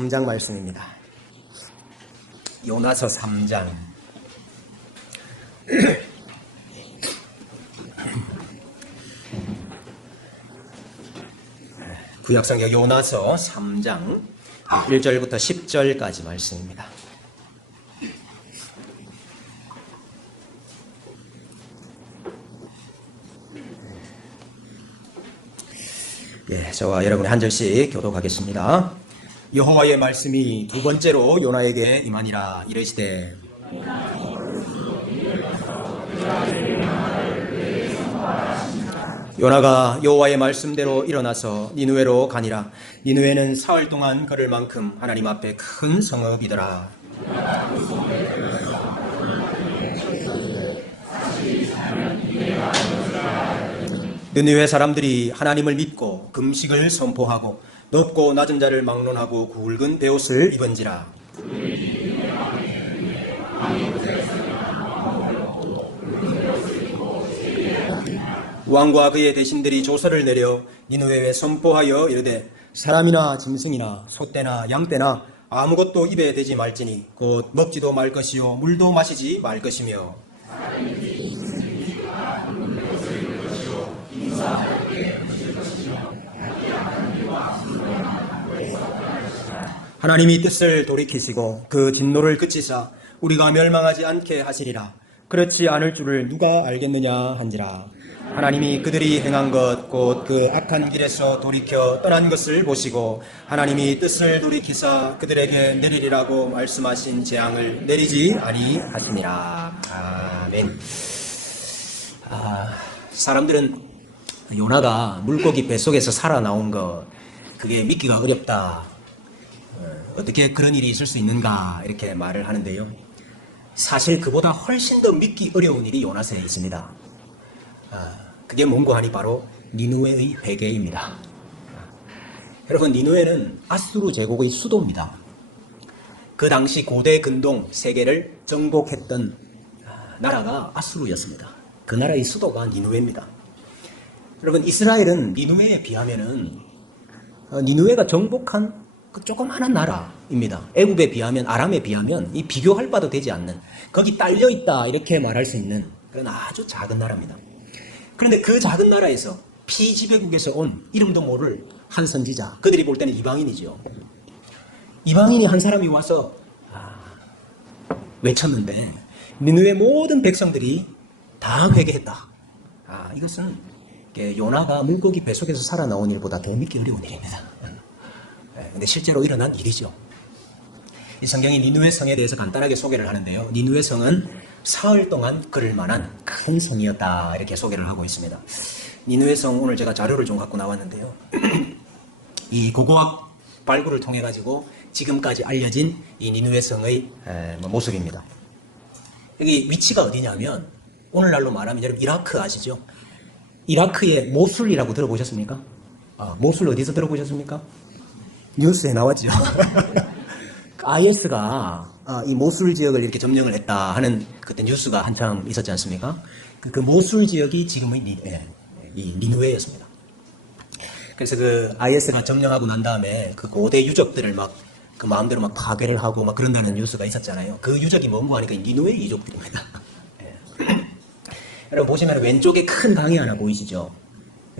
3장 말씀입니다. 요나서 3장. 구약성경 요나서 3장 1절부터 10절까지 말씀입니다. 저와 여러분이 한 절씩 교독하겠습니다. 여호와의 말씀이 두 번째로 요나에게 임하니라. 이르시되 요나가 여호와의 말씀대로 일어나서 니느웨로 가니라. 니느웨는 사흘 동안 걸을 만큼 하나님 앞에 큰 성읍이더라. 느느웨 사람들이 하나님을 믿고 금식을 선포하고 높고 낮은 자를 막론하고 굵은 베옷을 입은지라. 왕과 그의 대신들이 조서를 내려 니느웨에 선포하여 이르되 사람이나 짐승이나 소떼나 양떼나 아무것도 입에 대지 말지니 곧 먹지도 말 것이요 물도 마시지 말 것이며 하나님이 뜻을 돌이키시고 그 진노를 그치사 우리가 멸망하지 않게 하시리라. 그렇지 않을 줄을 누가 알겠느냐 한지라. 하나님이 그들이 행한 것 곧 그 악한 길에서 돌이켜 떠난 것을 보시고 하나님이 뜻을 돌이키사 그들에게 내리리라고 말씀하신 재앙을 내리지 아니하시니라. 아멘. 사람들은 요나가 물고기 뱃속에서 살아나온 것 그게 믿기가 어렵다. 어떻게 그런 일이 있을 수 있는가 이렇게 말을 하는데요. 사실 그보다 훨씬 더 믿기 어려운 일이 요나서에 있습니다. 그게 뭔고 하니 바로 니느웨의 회개입니다. 여러분, 니느웨는 아수르 제국의 수도입니다. 그 당시 고대 근동 세계를 정복했던 나라가 아수르였습니다. 그 나라의 수도가 니느웨입니다. 여러분, 이스라엘은 니느웨에 비하면은 니느웨가 정복한 그 조그마한 나라입니다. 애굽에 비하면, 아람에 비하면 이 비교할 바도 되지 않는, 거기 딸려있다 이렇게 말할 수 있는 그런 아주 작은 나라입니다. 그런데 그 작은 나라에서 피지배국에서 온 이름도 모를 한 선지자, 그들이 볼 때는 이방인이죠. 이방인이 한 사람이 와서 외쳤는데 니느웨 모든 백성들이 다 회개했다. 이것은 요나가 물고기 뱃속에서 살아나온 일보다 더 믿기 어려운 일입니다. 근데 실제로 일어난 일이죠. 이 성경이 니느웨 성에 대해서 간단하게 소개를 하는데요. 니느웨 성은 사흘 동안 걸을 만한 큰 성이었다 이렇게 소개를 하고 있습니다. 니느웨 성, 오늘 제가 자료를 좀 갖고 나왔는데요. 이 고고학 발굴을 통해 가지고 지금까지 알려진 이 니느웨 성의 모습입니다. 여기 위치가 어디냐면 오늘날로 말하면 여러분 이라크 아시죠? 이라크의 모술이라고 들어보셨습니까? 모술 어디서 들어보셨습니까? 뉴스에 나왔죠. IS가 이 모술 지역을 이렇게 점령을 했다 하는 그때 뉴스가 한참 있었지 않습니까? 그 모술 지역이 지금의 니느웨였습니다. 그래서 그 IS가 점령하고 난 다음에 그 고대 유적들을 막 그 마음대로 막 파괴를 하고 막 그런다는 뉴스가 있었잖아요. 그 유적이 뭔고 하니까 니느웨 이족들입니다. 여러분 보시면 왼쪽에 큰 강이 하나 보이시죠?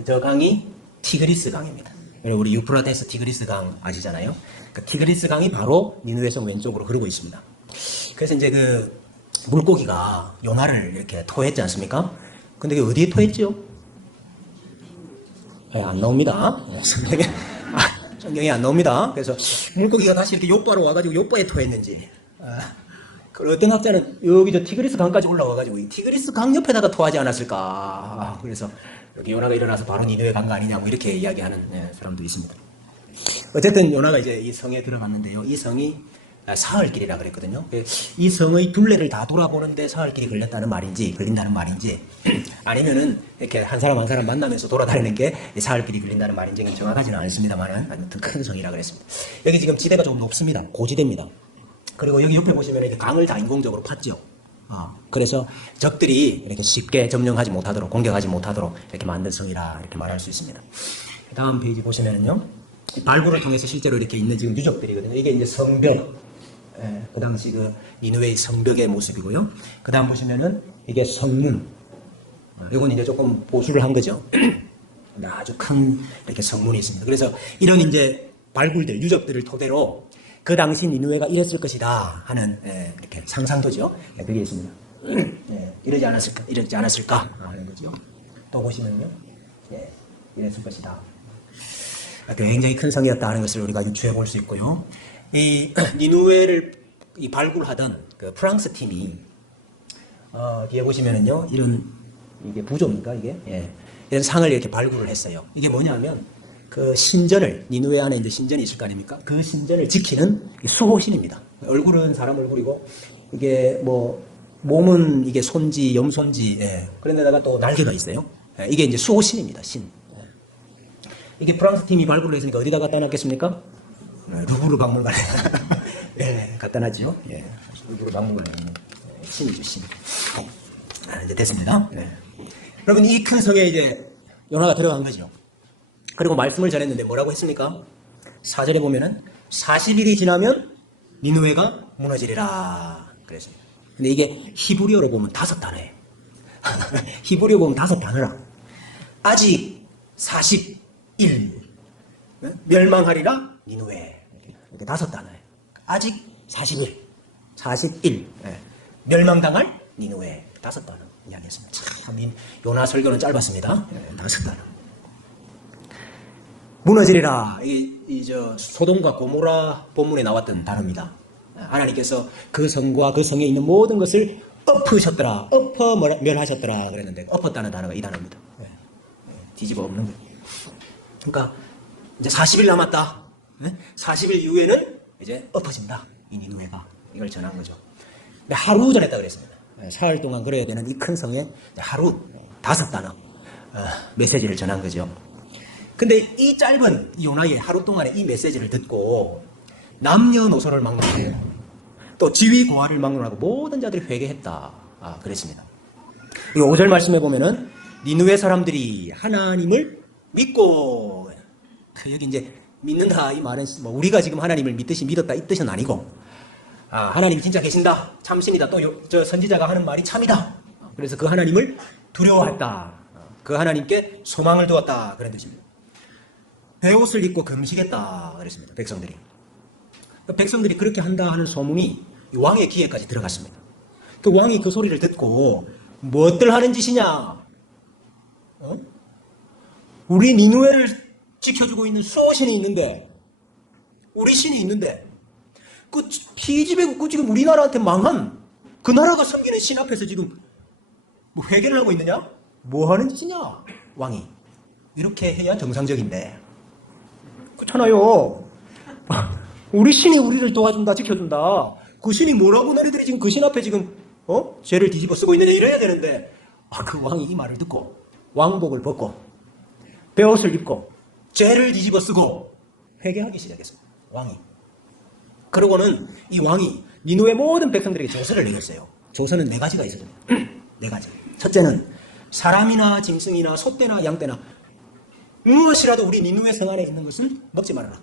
저 강이 티그리스 강입니다. 여러분 우리 유프라테스 티그리스 강 아시잖아요? 그 티그리스 강이 바로 니느웨 성 왼쪽으로 흐르고 있습니다. 그래서 이제 그 물고기가 요나를 이렇게 토했지 않습니까? 근데 그게 어디에 토했죠? 안 나옵니다. 성경에 안 나옵니다. 그래서 물고기가 다시 이렇게 요바로 와가지고 요바에 토했는지. 그 어떤 학자는 여기 저 티그리스 강까지 올라와가지고 이 티그리스 강 옆에다가 토하지 않았을까. 그래서 여기 요나가 일어나서 바로 니느웨 간 거 아니냐고 이렇게 이야기하는 사람도 있습니다. 어쨌든 요나가 이제 이 성에 들어갔는데요. 이 성이 사흘길이라 그랬거든요. 이 성의 둘레를 다 돌아보는데 사흘길이 걸린다는 말인지 아니면은 이렇게 한 사람 한 사람 만나면서 돌아다니는 게 사흘길이 걸린다는 말인지는 정확하지는 않습니다만은 아무튼 큰 성이라 그랬습니다. 여기 지금 지대가 좀 높습니다. 고지대입니다. 그리고 여기 옆에 보시면 이렇게 강을 다 인공적으로 팠죠. 그래서 적들이 이렇게 쉽게 점령하지 못하도록, 공격하지 못하도록 이렇게 만든 성이라 이렇게 말할 수 있습니다. 다음 페이지 보시면은요. 발굴을 통해서 실제로 이렇게 있는 지금 유적들이거든요. 이게 이제 성벽, 그 당시 그 니누웨의 성벽의 모습이고요. 그 다음 보시면은 이게 성문. 이건 이제 조금 보수를 한 거죠. 아주 큰 이렇게 성문이 있습니다. 그래서 이런 이제 발굴들, 유적들을 토대로 그 당시 니누웨가 이랬을 것이다 하는 이렇게 상상도죠. 그게 있습니다. 이러지 않았을까 하는 거죠. 또 보시면요, 이랬을 것이다. 굉장히 큰 성이었다 하는 것을 우리가 유추해 볼 수 있고요. 이 니누웨를 발굴하던 그 프랑스 팀이 뒤에 보시면은요, 이게 부조입니까 이게? 이런 상을 이렇게 발굴을 했어요. 이게 뭐냐면 그 신전을, 니누웨 안에 이제 신전이 있을 거 아닙니까? 그 신전을 지키는 수호신입니다. 얼굴은 사람 얼굴이고 이게 뭐 몸은 이게 손지, 염손지, 그런데다가 또 날개가 있어요. 이게 이제 수호신입니다. 신. 이게 프랑스 팀이 발굴을 했으니까 어디다 갖다 놨겠습니까? 루브르 박물관에 갖다 놨죠. 루브르 박물관에 있는 신이죠, 신. 이제 됐습니다. 여러분, 이 큰 성에 이제 요나가 들어간 거죠. 그리고 말씀을 전했는데 뭐라고 했습니까? 4절에 보면은 40일이 지나면 니누웨가 무너지리라 그랬습니다. 근데 이게 히브리어로 보면 5단어예요. 히브리어 보면 5단어라. 아직 40일 멸망하리라 니누웨. 이렇게 5단어예요. 아직 40일, 41 멸망당할 니누웨. 5단어 이야기했습니다. 참, 요나 설교는 짧았습니다. 5단어. 무너지리라. 저 소돔과 고모라 본문에 나왔던 단어입니다. 하나님께서 그 성과 그 성에 있는 모든 것을 엎으셨더라. 멸하셨더라 그랬는데 엎었다는 단어가 이 단어입니다. 뒤집어 엎는 거예요. 그러니까 이제 40일 남았다. 40일 이후에는 이제 엎어진다. 이 니누웨가 이걸 전한 거죠. 근데 하루 전했다 그랬습니다. 사흘 동안 그래야 되는 이 큰 성에 하루 5단어 메시지를 전한 거죠. 근데 이 짧은 요나의 하루 동안의 이 메시지를 듣고 남녀노소를 막론하고 또 지위 고하를 막론하고 모든 자들이 회개했다. 그랬습니다. 이 5절 말씀해 보면은 니누웨 사람들이 하나님을 믿고, 여기 이제 믿는다 이 말은 뭐 우리가 지금 하나님을 믿듯이 믿었다 이 뜻은 아니고, 하나님이 진짜 계신다, 참신이다, 또 저 선지자가 하는 말이 참이다. 그래서 그 하나님을 두려워했다. 그 하나님께 소망을 두었다 그런 뜻입니다. 베옷을 입고 금식했다 그랬습니다. 백성들이. 백성들이 그렇게 한다 하는 소문이 왕의 귀에까지 들어갔습니다. 그 왕이 그 소리를 듣고 무엇들 하는 짓이냐? 우리 니누웨를 지켜주고 있는 수호신이 있는데, 우리 신이 있는데, 그 피지배 국고 지금 우리나라한테 망한 그 나라가 섬기는 신 앞에서 지금 뭐 회개를 하고 있느냐? 뭐 하는 짓이냐? 왕이. 이렇게 해야 정상적인데. 그렇잖아요. 우리 신이 우리를 도와준다, 지켜준다. 그 신이 뭐라고 너희들이 지금 그 신 앞에 지금 죄를 뒤집어 쓰고 있느냐 이래야 되는데, 그 왕이 이 말을 듣고 왕복을 벗고 베옷을 입고 죄를 뒤집어 쓰고 회개하기 시작했습니다. 왕이. 그러고는 이 왕이 니누의 모든 백성들에게 조서를 내렸어요. 조서는 4가지가 있어요. 4가지. 첫째는 사람이나 짐승이나 소떼나 양떼나 무엇이라도 우리 니누의 성 안에 있는 것을 먹지 말아라.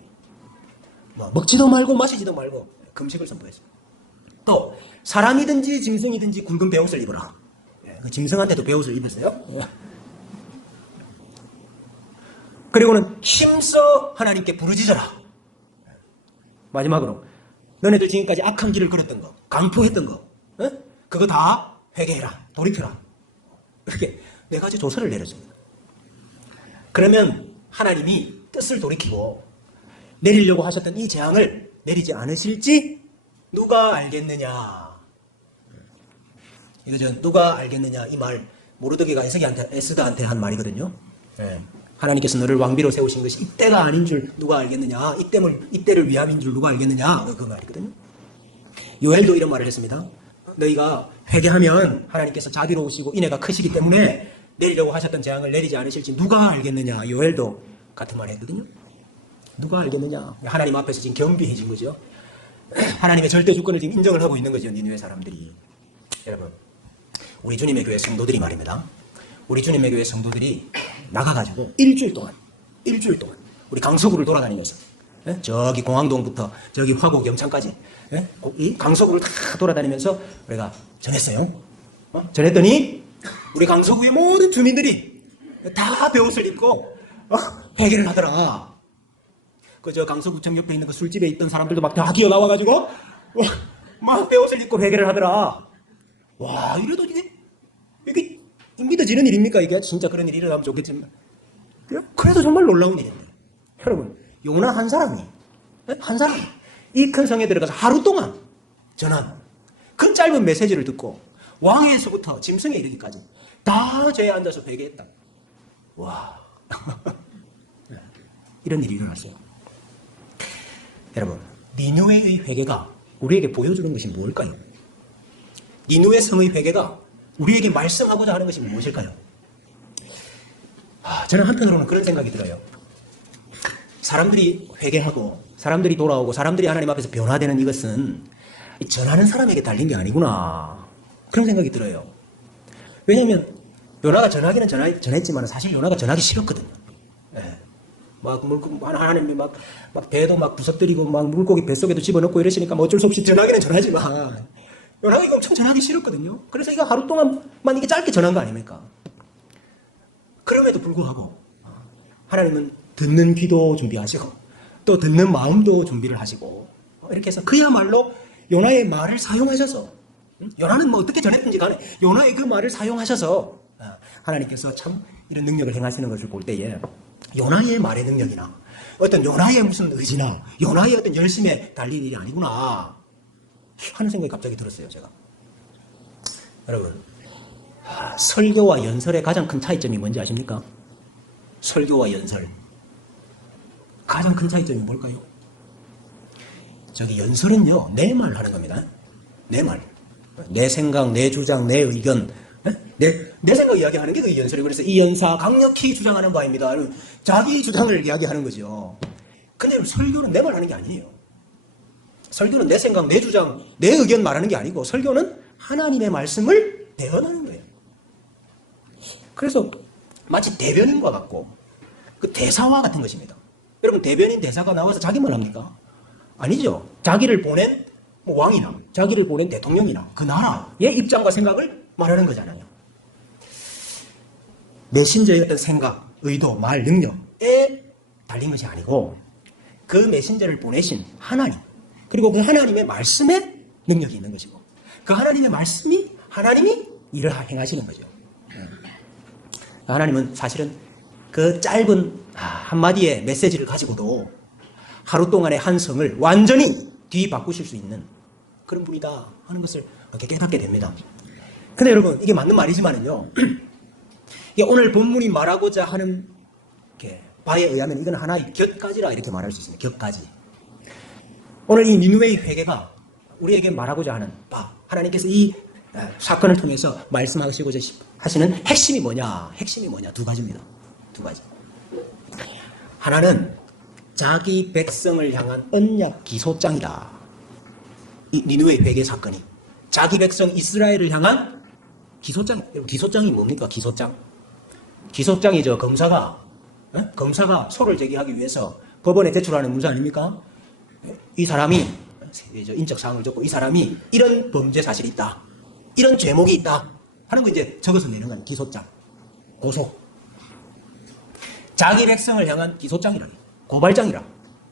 먹지도 말고 마시지도 말고 금식을 선포했어요. 또 사람이든지 짐승이든지 굵은 베옷을 입어라. 그 짐승한테도 베옷을 입었어요. 그리고는 힘써 하나님께 부르짖어라. 마지막으로 너네들 지금까지 악한 길을 걸었던 거, 간포했던 거, 그거 다 회개해라, 돌이켜라. 이렇게 4가지 조서를 내렸습니다. 그러면 하나님이 뜻을 돌이키고 내리려고 하셨던 이 재앙을 내리지 않으실지 누가 알겠느냐. 이거 누가 알겠느냐 이 말 모르드게가 에스더한테 한 말이거든요. 하나님께서 너를 왕비로 세우신 것이 이때가 아닌 줄 누가 알겠느냐, 이때를 위함인 줄 누가 알겠느냐, 그 말이거든요. 요엘도 이런 말을 했습니다. 너희가 회개하면 하나님께서 자비로우시고 인애가 크시기 때문에 내리려고 하셨던 재앙을 내리지 않으실지 누가 알겠느냐. 요엘도 같은 말 했거든요. 누가 알겠느냐. 하나님 앞에서 지금 겸비해진 거죠. 하나님의 절대 주권을 지금 인정을 하고 있는 거죠, 니느웨 사람들이. 여러분, 우리 주님의 교회 성도들이 말입니다. 우리 주님의 교회 성도들이 나가가지고 일주일 동안 우리 강서구를 돌아다니면서 예? 저기 공항동부터 저기 화곡 염창까지 예? 이 강서구를 다 돌아다니면서 우리가 전했어요. 전했더니 우리 강서구의 모든 주민들이 다 베옷을 입고 회개를 하더라. 저 강서구청 옆에 있는 그 술집에 있던 사람들도 막 다 기어 나와가지고 막 베옷을 입고 회개를 하더라. 와, 이래도 이게 믿어지는 일입니까? 이게 진짜 그런 일이 일어나면 좋겠지만 그래도 정말 놀라운 일인데 여러분, 요나 한 사람이 이 큰 성에 들어가서 하루 동안 전한 그 짧은 메시지를 듣고 왕에서부터 짐승에 이르기까지 다 저에 앉아서 회개했다. 와, 이런 일이 일어났어요. 여러분, 니느웨의 회개가 우리에게 보여주는 것이 무엇일까요? 니느웨 성의 회개가 우리에게 말씀하고자 하는 것이 무엇일까요? 저는 한편으로는 그런 생각이 들어요. 사람들이 회개하고 사람들이 돌아오고 사람들이 하나님 앞에서 변화되는 이것은 전하는 사람에게 달린 게 아니구나, 그런 생각이 들어요. 왜냐하면 요나가 전하기는 전했지만 사실 요나가 전하기 싫었거든요. 예. 하나님이 막 배도 막 부서뜨리고 막 물고기 뱃속에도 집어넣고 이러시니까 뭐 어쩔 수 없이 전하기는 전하지만 요나가 이거 엄청 전하기 싫었거든요. 그래서 이거 하루 동안만 이게 짧게 전한 거 아닙니까? 그럼에도 불구하고 하나님은 듣는 귀도 준비하시고 또 듣는 마음도 준비를 하시고 이렇게 해서 그야말로 요나의 말을 사용하셔서, 요나는 뭐 어떻게 전했든지 간에 요나의 그 말을 사용하셔서 하나님께서 참 이런 능력을 행하시는 것을 볼 때에 요나의 말의 능력이나 어떤 요나의 무슨 의지나 요나의 어떤 열심에 달린 일이 아니구나 하는 생각이 갑자기 들었어요, 제가. 여러분, 설교와 연설의 가장 큰 차이점이 뭔지 아십니까? 설교와 연설. 가장 큰 차이점이 뭘까요? 저기 연설은요, 내 말 하는 겁니다. 내 말. 내 생각, 내 주장, 내 의견. 내 생각 이야기하는 게 그 연설이고, 그래서 이 연사 강력히 주장하는 바입니다. 자기 주장을 이야기하는 거죠. 근데 설교는 내 말 하는 게 아니에요. 설교는 내 생각, 내 주장, 내 의견 말하는 게 아니고 설교는 하나님의 말씀을 대언하는 거예요. 그래서 마치 대변인과 같고 그 대사와 같은 것입니다. 여러분, 대변인 대사가 나와서 자기 말 합니까? 아니죠. 자기를 보낸 왕이나 자기를 보낸 대통령이나 그 나라의 입장과 생각을 말하는 거잖아요. 메신저의 어떤 생각, 의도, 말, 능력에 달린 것이 아니고 그 메신저를 보내신 하나님, 그리고 그 하나님의 말씀에 능력이 있는 것이고 그 하나님의 말씀이 하나님이 일을 행하시는 거죠. 하나님은 사실은 그 짧은 한마디의 메시지를 가지고도 하루 동안의 한 성을 완전히 뒤바꾸실 수 있는 그런 분이다 하는 것을 이렇게 깨닫게 됩니다. 근데 여러분, 이게 맞는 말이지만은요, 이게 오늘 본문이 말하고자 하는 바에 의하면 이건 하나의 곁가지라 이렇게 말할 수 있습니다. 곁가지. 오늘 이 니느웨의 회개가 우리에게 말하고자 하는 바, 하나님께서 이 사건을 통해서 말씀하시고자 하시는 핵심이 뭐냐? 두 가지입니다. 두 가지. 하나는 자기 백성을 향한 언약 기소장이다. 이 니느웨 회개 사건이 자기 백성 이스라엘을 향한 기소장. 기소장이 뭡니까? 기소장이죠. 검사가 소를 제기하기 위해서 법원에 제출하는 문서 아닙니까? 이 사람이 인적 사항을 적고 이 사람이 이런 범죄 사실이 있다, 이런 죄목이 있다 하는 거 이제 적어서 내는 건 기소장, 고소. 자기 백성을 향한 기소장이라, 고발장이라.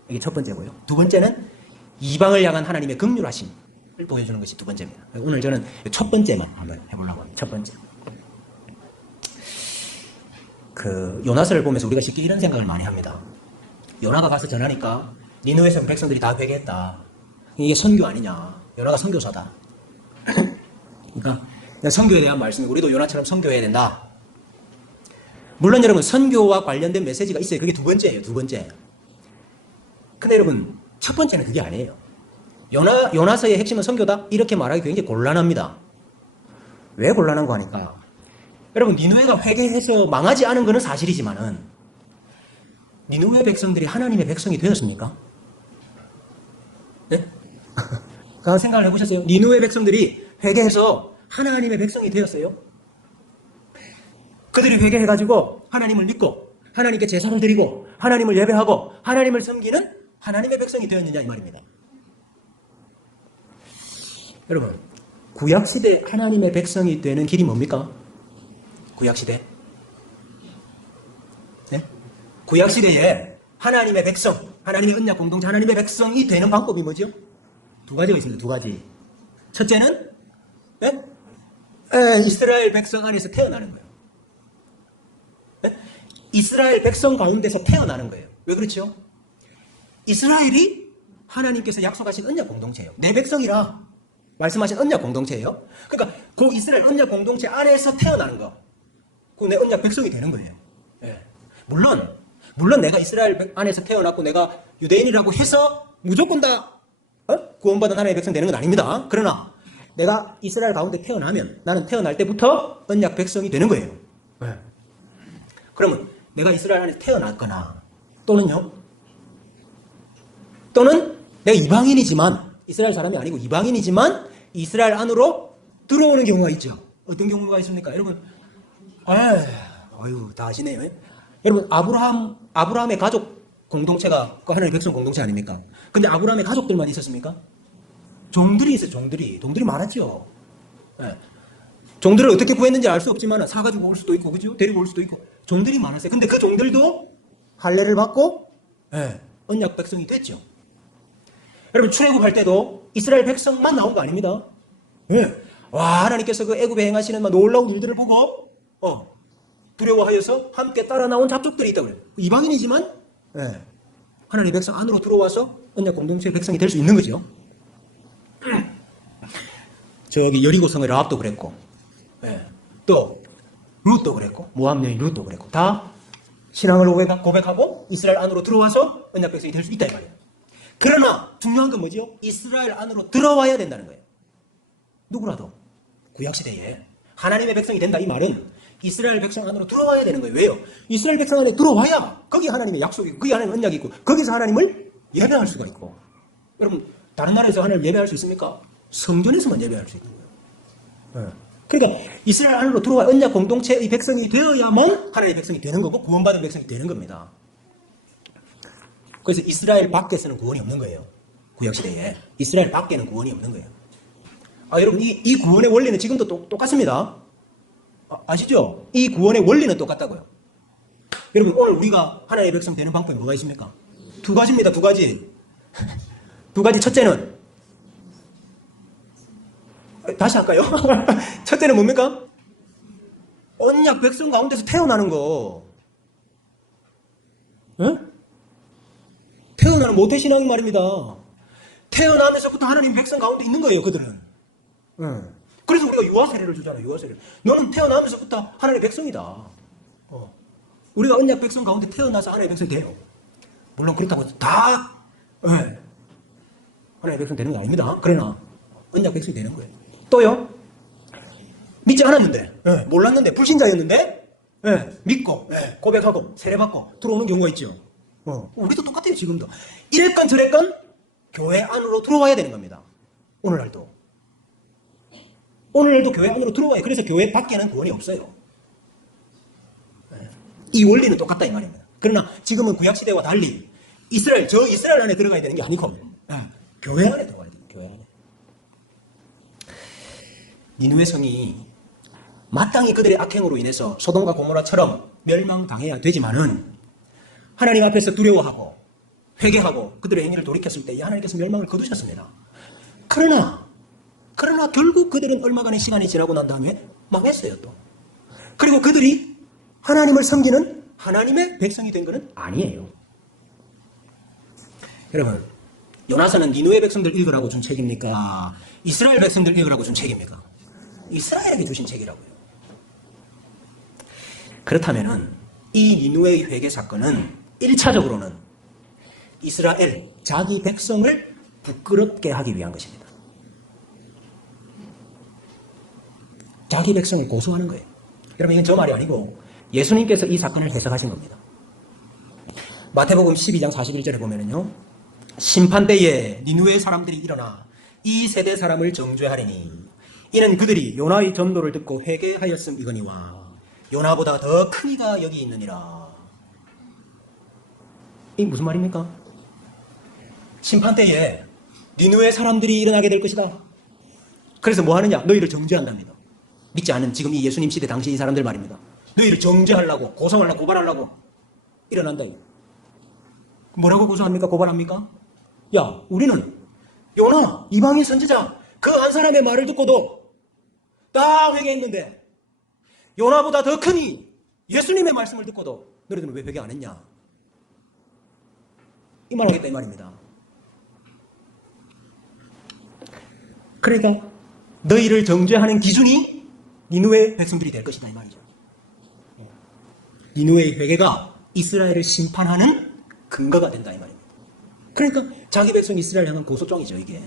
이게 첫 번째고요. 두 번째는 이방을 향한 하나님의 긍휼하심을 보여주는 것이 두 번째입니다. 오늘 저는 첫 번째만 한번 해보려고 합니다. 첫 번째. 요나서를 보면서 우리가 쉽게 이런 생각을 많이 합니다. 요나가 가서 전하니까 니느웨 성 백성들이 다 회개했다. 이게 선교 아니냐? 요나가 선교사다. 그러니까 선교에 대한 말씀이 우리도 요나처럼 선교해야 된다. 물론 여러분, 선교와 관련된 메시지가 있어요. 그게 두 번째예요. 두 번째. 근데 여러분, 첫 번째는 그게 아니에요. 요나서의 핵심은 선교다? 이렇게 말하기 굉장히 곤란합니다. 왜 곤란한 거 하니까, 여러분, 니느웨가 회개해서 망하지 않은 것은 사실이지만은 니느웨 백성들이 하나님의 백성이 되었습니까? 네? 그 생각을 해보셨어요? 니느웨 백성들이 회개해서 하나님의 백성이 되었어요? 그들이 회개해가지고 하나님을 믿고 하나님께 제사를 드리고 하나님을 예배하고 하나님을 섬기는 하나님의 백성이 되었느냐 이 말입니다. 여러분, 구약시대 하나님의 백성이 되는 길이 뭡니까? 구약시대. 네? 구약시대에 하나님의 백성, 하나님의 언약 공동체, 하나님의 백성이 되는 방법이 뭐죠? 두 가지가 있습니다. 두 가지. 첫째는 네? 이스라엘 백성 안에서 태어나는 거예요. 네? 이스라엘 백성 가운데서 태어나는 거예요. 왜 그렇죠? 이스라엘이 하나님께서 약속하신 언약 공동체예요. 내 백성이라 말씀하신 언약 공동체예요. 그러니까 그 이스라엘 언약 공동체 안에서 태어나는 거. 그 내 언약 백성이 되는 거예요. 네. 물론 내가 이스라엘 안에서 태어났고 내가 유대인이라고 해서 무조건 다 구원받은 하나님의 백성 되는 건 아닙니다. 그러나 내가 이스라엘 가운데 태어나면 나는 태어날 때부터 언약 백성이 되는 거예요. 네. 그러면 내가 이스라엘 안에 태어났거나 또는 내가 이방인이지만 이스라엘 사람이 아니고 이방인이지만 이스라엘 안으로 들어오는 경우가 있죠. 어떤 경우가 있습니까? 여러분 다 아시네요. 여러분 아브라함의 가족 공동체가 그 하나님의 백성 공동체 아닙니까? 근데 아브라함의 가족들만 있었습니까? 종들이 있어요. 종들이 많았죠. 네. 종들을 어떻게 구했는지 알 수 없지만 사가지고 올 수도 있고 그죠? 데리고 올 수도 있고 종들이 많았어요. 근데 그 종들도 할례를 받고 언약 백성이 됐죠. 여러분 출애굽할 때도 이스라엘 백성만 나온 거 아닙니다. 와 하나님께서 그 애굽에 행하시는 놀라운 일들을 보고 두려워하여서 함께 따라 나온 잡족들이 있다고 그래요. 이방인이지만 하나님의 백성 안으로 들어와서 언약 공동체의 백성이 될 수 있는 거죠. 저기 여리고성의 라합도 그랬고 또 룻도 그랬고 모압 여인 룻도 그랬고 다 신앙을 고백하고 이스라엘 안으로 들어와서 언약 백성이 될 수 있다 이 말이에요. 그러나 중요한 건 뭐죠? 이스라엘 안으로 들어와야 된다는 거예요. 누구라도 구약시대에 하나님의 백성이 된다 이 말은 이스라엘 백성 안으로 들어와야 되는 거예요. 왜요? 이스라엘 백성 안에 들어와야 거기 하나님의 약속이 있고 거기 하나님의 언약이 있고 거기서 하나님을 예배할 수가 있고. 여러분 다른 나라에서 하나님을 예배할 수 있습니까? 성전에서만 예배할 수 있는 거예요. 그러니까 이스라엘 안으로 들어와 언약 공동체의 백성이 되어야만 하나님의 백성이 되는 거고 구원받은 백성이 되는 겁니다. 그래서 이스라엘 밖에서는 구원이 없는 거예요. 구약시대에 이스라엘 밖에는 구원이 없는 거예요. 여러분 이 구원의 원리는 지금도 똑같습니다. 아시죠? 이 구원의 원리는 똑같다고요. 여러분 오늘 우리가 하나님의 백성 되는 방법이 뭐가 있습니까? 두 가지입니다. 두 가지. 두 가지. 첫째는 다시 할까요? 첫째는 뭡니까? 언약 백성 가운데서 태어나는 거. 태어나는 모태신앙이 말입니다. 태어나면서부터 하나님 백성 가운데 있는 거예요. 그들은. 그래서 우리가 유아세례를 주잖아요. 유아세례. 너는 태어나면서부터 하나님의 백성이다. 우리가 언약 백성 가운데 태어나서 하나님의 백성이 돼요. 물론 그렇다고 다 하나님의 백성 되는 거 아닙니다. 그러나 언약 백성이 되는 거예요. 또요. 믿지 않았는데 몰랐는데 불신자였는데 믿고 고백하고 세례받고 들어오는 경우가 있죠. 우리도 똑같아요. 지금도. 이랬건 저랬건 교회 안으로 들어와야 되는 겁니다. 오늘날도 교회 안으로 들어와요. 그래서 교회 밖에는 구원이 없어요. 이 원리는 똑같다 이 말입니다. 그러나 지금은 구약시대와 달리 이스라엘 안에 들어가야 되는 게 아니고 교회 안에 들어가야 돼요. 교회 안에. 니느웨 성이 마땅히 그들의 악행으로 인해서 소돔과 고모라처럼 멸망당해야 되지만은 하나님 앞에서 두려워하고 회개하고 그들의 행위를 돌이켰을 때 하나님께서 멸망을 거두셨습니다. 그러나 결국 그들은 얼마간의 시간이 지나고 난 다음에 망했어요 또. 그리고 그들이 하나님을 섬기는 하나님의 백성이 된 것은 아니에요. 여러분 요나서는 니느웨 백성들 읽으라고 준 책입니까? 이스라엘 백성들 읽으라고 준 책입니까? 이스라엘에게 주신 책이라고요. 그렇다면은 이 니느웨의 회개 사건은 1차적으로는 이스라엘 자기 백성을 부끄럽게 하기 위한 것입니다. 자기 백성을 고소하는 거예요. 여러분 이건 저 말이 아니고 예수님께서 이 사건을 해석하신 겁니다. 마태복음 12장 41절에 보면은요. 심판대에 니느웨 사람들이 일어나 이 세대 사람을 정죄하리니 이는 그들이 요나의 전도를 듣고 회개하였음이거니와 요나보다 더 큰 이가 여기 있느니라. 이 무슨 말입니까? 심판 때에 니느웨 사람들이 일어나게 될 것이다. 그래서 뭐 하느냐? 너희를 정죄한답니다. 믿지 않은 지금 이 예수님 시대 당시 이 사람들 말입니다. 너희를 정죄하려고, 고성하려고, 고발하려고 일어난다. 뭐라고 고소합니까? 고발합니까? 야, 우리는 요나 이방인 선지자 그 한 사람의 말을 듣고도 다 회개했는데 요나보다 더 크니 예수님의 말씀을 듣고도 너희들은 왜 회개 안 했냐? 이 말 하겠다 이 말입니다. 그러니까 너희를 정죄하는 기준이 니느웨 백성들이 될 것이다 이 말이죠. 니느웨의 회개가 이스라엘을 심판하는 근거가 된다 이 말입니다. 그러니까 자기 백성 이스라엘 향한 고소장이죠 이게.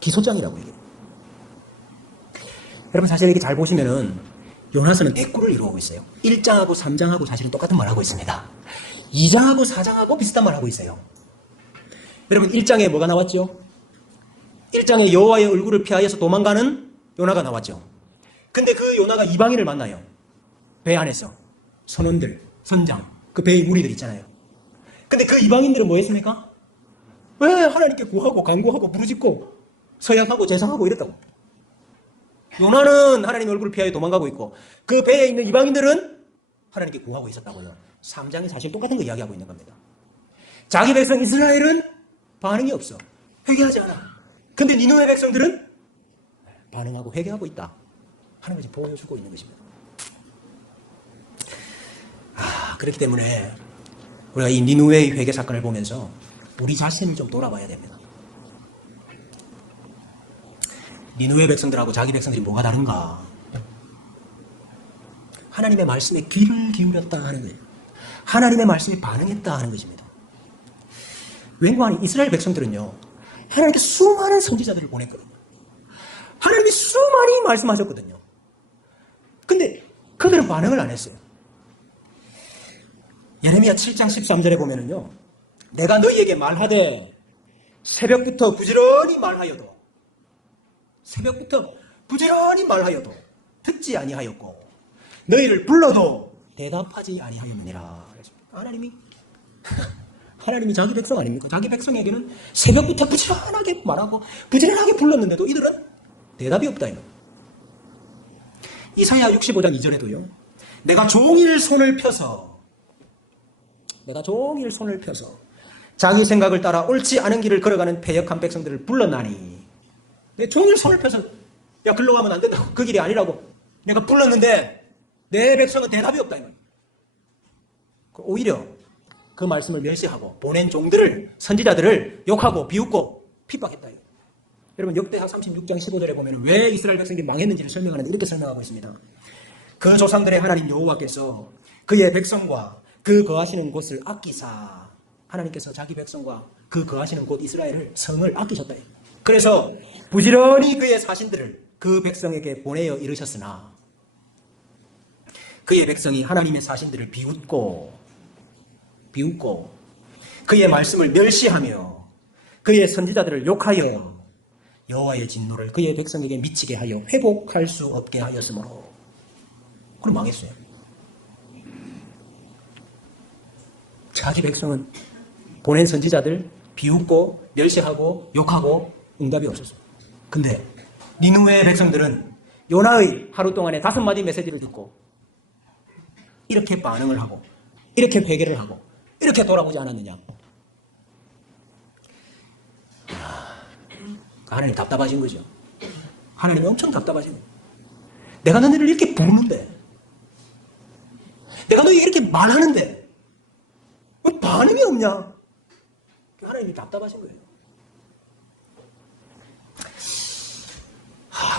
기소장이라고 이게. 여러분 사실 이렇게 잘 보시면은 요나서는 대꾸를 이루고 있어요. 1장하고 3장하고 사실은 똑같은 말 하고 있습니다. 2장하고 4장하고 비슷한 말 하고 있어요. 여러분 1장에 뭐가 나왔죠? 1장에 여호와의 얼굴을 피하여서 도망가는 요나가 나왔죠. 근데 그 요나가 이방인을 만나요. 배 안에서 선원들, 선장, 그 배의 무리들 있잖아요. 근데 그 이방인들은 뭐 했습니까? 왜 하나님께 구하고 간구하고 부르짖고 서약하고 제사하고 이랬다고. 요나는 하나님의 얼굴을 피하여 도망가고 있고 그 배에 있는 이방인들은 하나님께 구하고 있었다고요. 3장이 사실 똑같은 거 이야기하고 있는 겁니다. 자기 백성 이스라엘은 반응이 없어. 회개하지 않아. 근데 니느웨 백성들은 반응하고 회개하고 있다 하는 것이 보여주고 있는 것입니다. 그렇기 때문에 우리가 이 니느웨의 회개 사건을 보면서 우리 자신을 좀 돌아봐야 됩니다. 니느웨 백성들하고 자기 백성들이 뭐가 다른가? 하나님의 말씀에 귀를 기울였다 하는 거예요. 하나님의 말씀에 반응했다 하는 것입니다. 왠가 이스라엘 백성들은요, 하나님께 수많은 선지자들을 보냈거든요. 하나님이 수많이 말씀하셨거든요. 근데 그들은 반응을 안 했어요. 예레미야 7장 13절에 보면은요, 내가 너희에게 말하되 새벽부터 부지런히 말하여도 듣지 아니하였고 너희를 불러도 대답하지 아니하였느니라. 하나님이 자기 백성 아닙니까? 자기 백성에게는 새벽부터 부지런하게 말하고 부지런하게 불렀는데도 이들은 대답이 없다. 이사야 65장 2절에도요. 내가 종일 손을 펴서 자기 생각을 따라 옳지 않은 길을 걸어가는 패역한 백성들을 불렀나니 내 종일 손을 펴서 야 글로 가면 안 된다고 그 길이 아니라고 내가 불렀는데 내 백성은 대답이 없다. 오히려 그 말씀을 멸시하고 보낸 종들을 선지자들을 욕하고 비웃고 핍박했다. 여러분 역대하 36장 15절에 보면 왜 이스라엘 백성들이 망했는지를 설명하는데 이렇게 설명하고 있습니다. 그 조상들의 하나님 여호와께서 그의 백성과 그 거하시는 곳을 아끼사 하나님께서 자기 백성과 그 거하시는 곳 이스라엘을 성을 아끼셨다. 그래서 부지런히 그의 사신들을 그 백성에게 보내어 이르셨으나 그의 백성이 하나님의 사신들을 비웃고 그의 말씀을 멸시하며 그의 선지자들을 욕하여 여호와의 진노를 그의 백성에게 미치게 하여 회복할 수 없게 하였으므로 그럼 망했어요. 자기 백성은 보낸 선지자들 비웃고 멸시하고 욕하고 응답이 없었어요. 근데 니느웨의 백성들은 요나의 하루 동안에 5마디 메시지를 듣고 이렇게 반응을 하고 이렇게 회개를 하고 이렇게 돌아보지 않았느냐. 하나님 답답하신 거죠. 하나님이 엄청 답답하신 거예요. 내가 너희를 이렇게 부르는데 내가 너희 이렇게 말하는데 왜 반응이 없냐. 하나님이 답답하신 거예요.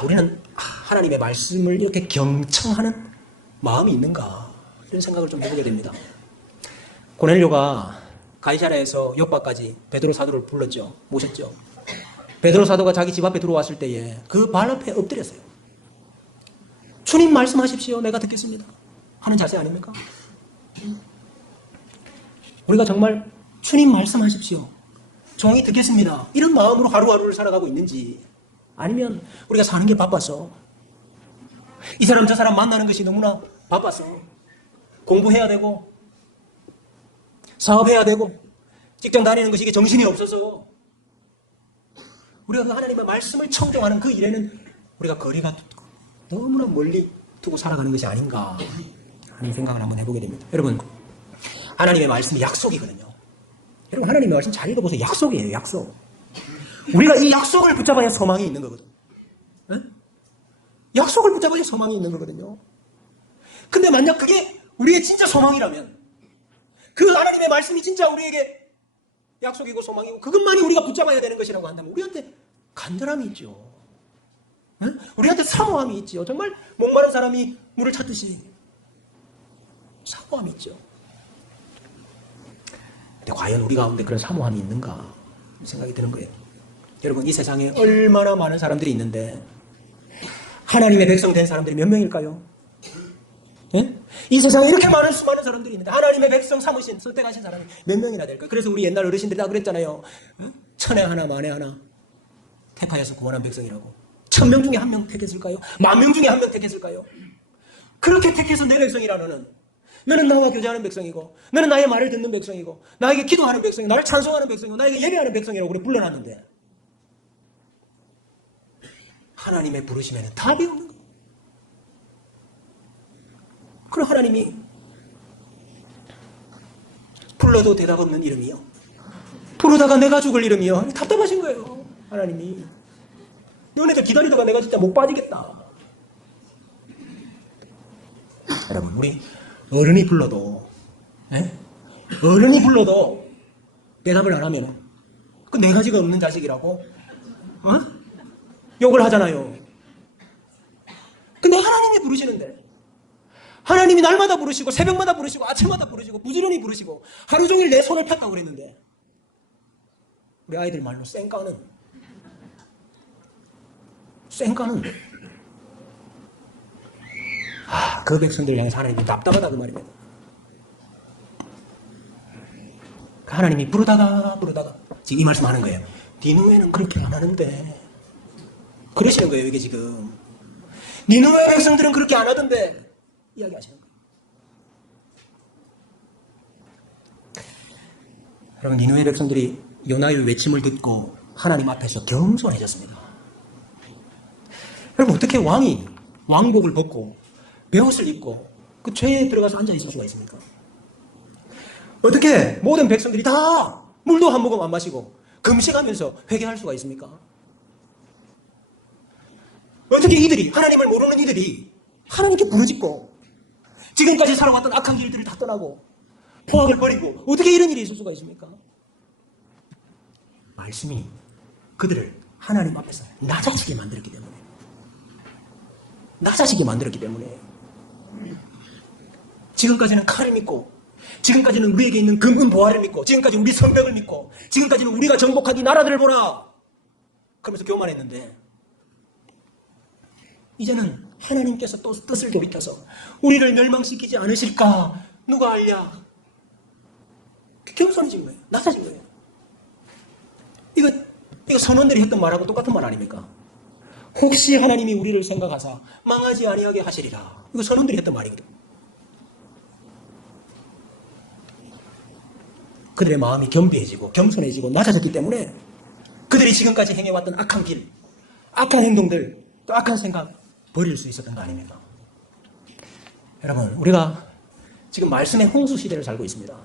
우리는 하나님의 말씀을 이렇게 경청하는 마음이 있는가 이런 생각을 좀 해보게 됩니다. 고넬료가 가이사랴에서 요빠까지 베드로 사도를 불렀죠. 모셨죠. 베드로 사도가 자기 집 앞에 들어왔을 때에 그 발 앞에 엎드렸어요. 주님 말씀하십시오. 내가 듣겠습니다. 하는 자세 아닙니까? 우리가 정말 주님 말씀하십시오. 종이 듣겠습니다. 이런 마음으로 하루하루를 살아가고 있는지 아니면 우리가 사는 게 바빠서 이 사람 저 사람 만나는 것이 너무나 바빠서 공부해야 되고 사업해야 되고 직장 다니는 것이 이게 정신이 없어서 우리가 그 하나님의 말씀을 청종하는 그 일에는 우리가 거리가 너무나 멀리 두고 살아가는 것이 아닌가 하는 생각을 한번 해보게 됩니다. 여러분, 하나님의 말씀이 약속이거든요. 여러분, 하나님의 말씀 잘 읽어보세요. 약속이에요, 약속. 우리가 이 약속을 붙잡아야 소망이 있는 거거든요. 응? 약속을 붙잡아야 소망이 있는 거거든요. 근데 만약 그게 우리의 진짜 소망이라면, 그 하나님의 말씀이 진짜 우리에게 약속이고 소망이고 그것만이 우리가 붙잡아야 되는 것이라고 한다면 우리한테 간절함이 있죠. 응? 우리한테 사모함이 있죠. 정말 목마른 사람이 물을 찾듯이 사모함이 있죠. 근데 과연 우리 가운데 그런 사모함이 있는가 생각이 드는 거예요. 여러분, 이 세상에 얼마나 많은 사람들이 있는데 하나님의 백성 된 사람들이 몇 명일까요? 예? 이 세상에 이렇게 많은 수많은 사람들이 있는데 하나님의 백성 삼으신 선택하신 사람이 몇 명이나 될까요? 그래서 우리 옛날 어르신들이 다 그랬잖아요. 천에 하나 만에 하나 택하여서 구원한 백성이라고. 1000명 중에 1명 택했을까요? 10,000명 중에 1명 택했을까요? 그렇게 택해서 내 백성이라 너는 나와 교제하는 백성이고 너는 나의 말을 듣는 백성이고 나에게 기도하는 백성이고 나를 찬송하는 백성이고 나에게 예배하는 백성이라고 그래 불러놨는데 하나님의 부르심에는 답이 없는 거예요. 그럼 하나님이 불러도 대답 없는 이름이요. 부르다가 내가 죽을 이름이요. 답답하신 거예요. 하나님이. 너네들 기다리다가 내가 진짜 못 빠지겠다. 여러분, 우리 어른이 불러도 어른이 불러도 대답을 안 하면 그 네 가지가 없는 자식이라고 욕을 하잖아요. 근데 하나님이 부르시는데 하나님이 날마다 부르시고 새벽마다 부르시고 아침마다 부르시고 부지런히 부르시고 하루 종일 내 손을 폈다고 그랬는데 우리 아이들 말로 쌩까는 그 백성들을 향해서 하나님이 답답하다 그 말입니다. 하나님이 부르다가 지금 이 말씀하는 거예요. 니느웨는 그렇게 안 하는데 그러시는 거예요. 이게 지금 니느웨 백성들은 그렇게 안 하던데 이야기하시는 거예요. 여러분, 니느웨 백성들이 요나의 외침을 듣고 하나님 앞에서 겸손해졌습니다. 여러분, 어떻게 왕이 왕복을 벗고 베옷을 입고 그 죄에 들어가서 앉아 있을 수가 있습니까? 어떻게 모든 백성들이 다 물도 한 모금 안 마시고 금식하면서 회개할 수가 있습니까? 어떻게 이들이, 하나님을 모르는 이들이 하나님께 부르짖고 지금까지 살아왔던 악한 길들을 다 떠나고 포악을 버리고 어떻게 이런 일이 있을 수가 있습니까? 말씀이 그들을 하나님 앞에서 낮아지게 만들었기 때문에 지금까지는 칼을 믿고 지금까지는 우리에게 있는 금은 보화를 믿고 지금까지 우리 성벽을 믿고 지금까지는 우리가 정복한 이 나라들을 보라 그러면서 교만했는데 이제는 하나님께서 또 뜻을 돌이켜서 우리를 멸망시키지 않으실까 누가 알랴 겸손해진 거예요. 낮아진 거예요. 이거 선원들이 했던 말하고 똑같은 말 아닙니까? 혹시 하나님이 우리를 생각하사 망하지 아니하게 하시리라. 이거 선원들이 했던 말이거든. 그들의 마음이 겸비해지고 겸손해지고 낮아졌기 때문에 그들이 지금까지 행해왔던 악한 길, 악한 행동들, 또 악한 생각 버릴 수 있었던 거 아닙니까? 여러분, 우리가 지금 말씀의 홍수 시대를 살고 있습니다.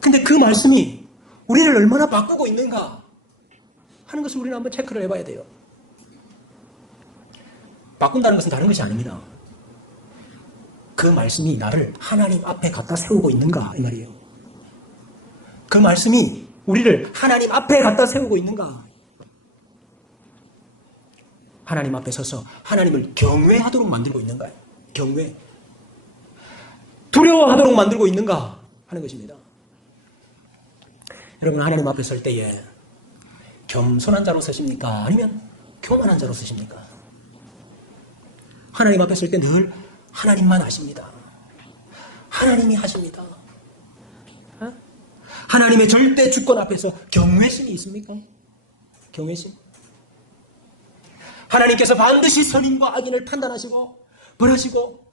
근데 그 말씀이 우리를 얼마나 바꾸고 있는가 하는 것을 우리는 한번 체크를 해봐야 돼요. 바꾼다는 것은 다른 것이 아닙니다. 그 말씀이 나를 하나님 앞에 갖다 세우고 있는가 이 말이에요. 그 말씀이 우리를 하나님 앞에 갖다 세우고 있는가. 하나님 앞에 서서 하나님을 경외하도록 만들고 있는가요? 경외. 두려워하도록 만들고 있는가 하는 것입니다. 여러분, 하나님 앞에 설 때에 겸손한 자로 서십니까? 아니면 교만한 자로 서십니까? 하나님 앞에 설 때 늘 하나님만 하십니다. 하나님이 하십니다. 하나님의 절대 주권 앞에서 경외심이 있습니까? 경외심? 하나님께서 반드시 선인과 악인을 판단하시고 벌하시고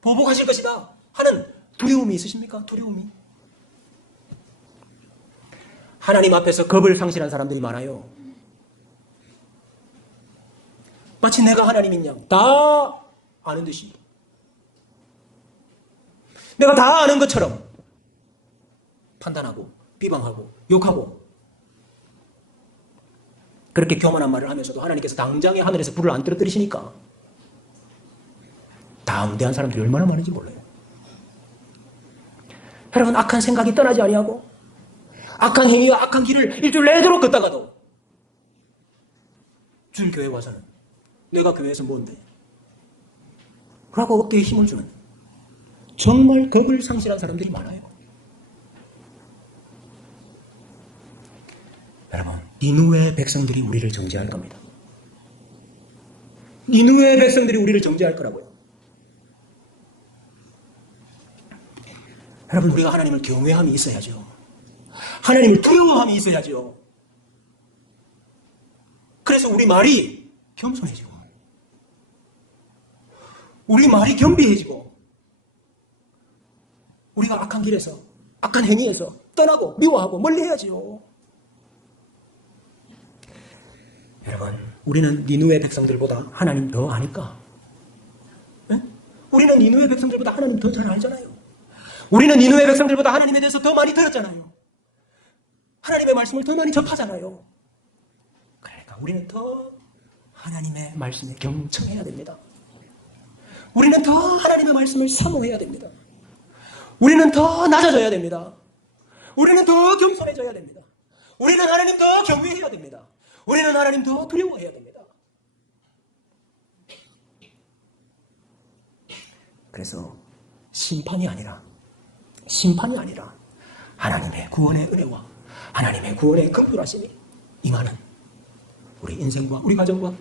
보복하실 것이다 하는 두려움이 있으십니까? 두려움이? 하나님 앞에서 겁을 상실한 사람들이 많아요. 마치 내가 하나님인 양 다 아는 듯이, 내가 다 아는 것처럼 판단하고 비방하고 욕하고, 그렇게 교만한 말을 하면서도 하나님께서 당장에 하늘에서 불을 안 떨어뜨리시니까 담대한 사람들이 얼마나 많은지 몰라요. 여러분, 악한 생각이 떠나지 아니하고 악한 행위와 악한 길을 일주일 내도록 걷다가도 주일 교회 와서는 내가 교회에서 뭔데? 라고 어깨에 힘을 주는 정말 겁을 상실한 사람들이 많아요. 여러분, 니느웨 백성들이 우리를 정죄할 겁니다. 니느웨 백성들이 우리를 정죄할 거라고요. 여러분, 우리가 하나님을 경외함이 있어야죠. 하나님을 두려워함이 있어야죠. 그래서 우리 말이 겸손해지고, 우리 말이 겸비해지고, 우리가 악한 길에서, 악한 행위에서 떠나고 미워하고 멀리해야지요. 여러분, 우리는 니느웨 백성들보다 하나님 더 아닐까? 네? 우리는 니느웨 백성들보다 하나님 더 잘 알잖아요. 우리는 니느웨 백성들보다 하나님에 대해서 더 많이 들었잖아요. 하나님의 말씀을 더 많이 접하잖아요. 그러니까 우리는 더 하나님의 말씀에 경청해야 됩니다. 우리는 더 하나님의 말씀을 사모해야 됩니다. 우리는 더 낮아져야 됩니다. 우리는 더 겸손해져야 됩니다. 우리는 하나님 더 경외해야 됩니다. 우리는 하나님 더 두려워해야 됩니다. 그래서 심판이 아니라 하나님의 구원의 은혜와 하나님의 구원의 긍휼하심이 임하는 우리 인생과 우리 가정과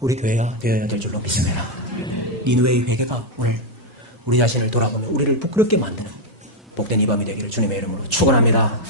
우리 교회가 되어야 될 줄로 믿습니다. 니느웨의 회개가 오늘 우리 자신을 돌아보며 우리를 부끄럽게 만드는 복된 이 밤이 되기를 주님의 이름으로 축원합니다.